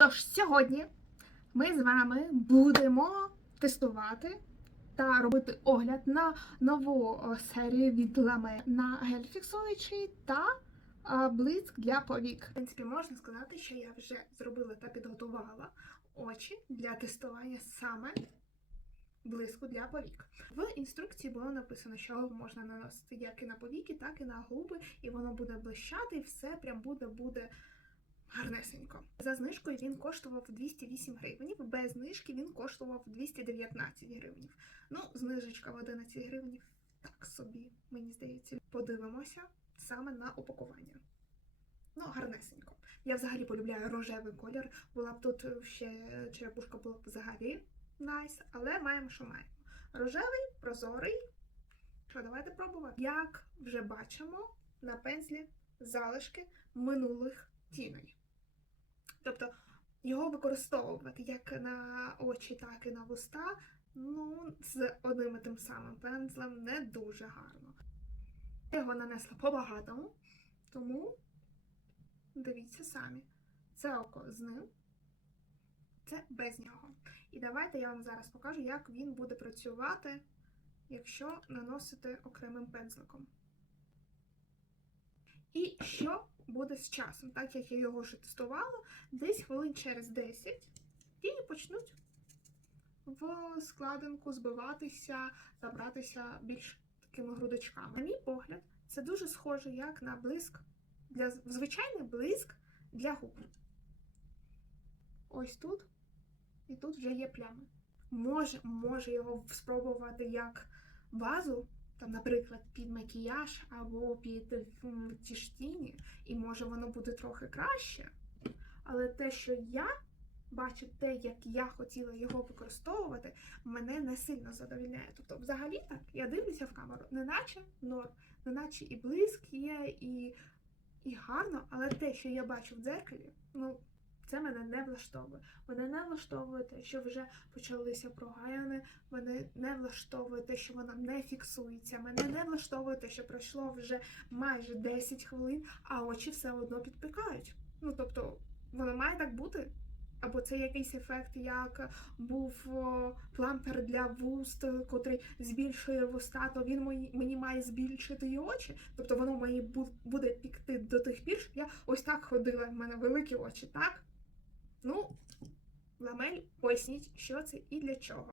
Тож сьогодні ми з вами будемо тестувати та робити огляд на нову серію від Ламе на гель фіксуючий та блиск для повік. В принципі, можна сказати, що я вже зробила та підготувала очі для тестування саме блиску для повік. В інструкції було написано, що можна наносити як і на повіки, так і на губи, і воно буде блищати, і все прям буде буде гарнесенько. За знижкою він коштував 208 гривень, без знижки він коштував 219 гривень. Ну, знижечка в 11 гривень так собі, мені здається. Подивимося саме на упакування. Ну, гарнесенько. Я взагалі полюбляю рожевий колір. Була б тут ще черепушка була б взагалі найс, але маємо, що маємо. Рожевий, прозорий. Що, давайте пробувати. Як вже бачимо на пензлі залишки минулих тіней. Тобто його використовувати як на очі, так і на вуста, ну, з одним і тим самим пензлем не дуже гарно. Його нанесла по-багатому, тому дивіться самі. Це око з ним, це без нього. І давайте я вам зараз покажу, як він буде працювати, якщо наносити окремим пензликом. І що буде з часом, так як я його вже тестувала, десь хвилин через 10 тіні почнуть в складинку збиватися та братися більш такими грудочками. На мій погляд, це дуже схоже як на блиск для звичайний блиск для губ. Ось тут і тут вже є плями. Може, може його спробувати як базу, там, наприклад, під макіяж або під ті ж тіні, і може воно буде трохи краще. Але те, що я бачу, те, як я хотіла його використовувати, мене не сильно задовільняє. Тобто, взагалі так, я дивлюся в камеру, неначе норм, неначе і блиск є, і, і гарно, але те, що я бачу в дзеркалі, ну. Це мене не влаштовує. Мене не влаштовує те, що вже почалися прогаяни. Мене не влаштовує те, що вона не фіксується. Мене не влаштовує те, що пройшло вже майже 10 хвилин, а очі все одно підпікають. Ну тобто, воно має так бути. Або це якийсь ефект, як був плампер для вуст, котрий збільшує вуста, то він мені, має збільшити і очі. Тобто воно мені буде пікти до тих пір, що я ось так ходила. В мене великі очі, так? Ну, ламель, поясніть, що це і для чого.